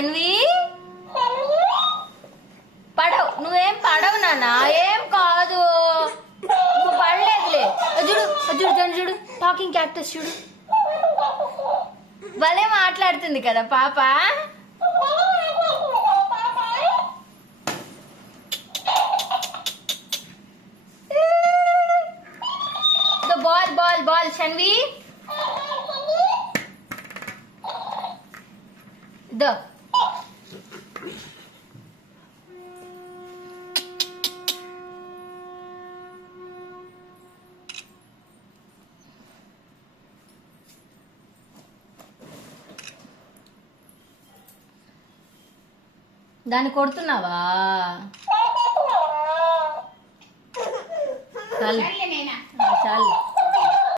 షన్వి పడవు, నువ్వేం పడవు నాన్న, ఏం కాదు, నువ్వు పడలేదులే. చూడు చూడు చూడు చూడు టాకింగ్ క్యాక్టస్ చూడు, భలే మాట్లాడుతుంది కదా పాప. Ball ball ball Shanvi the దాన్ని కొడుతున్నావా? చాలు చాలు.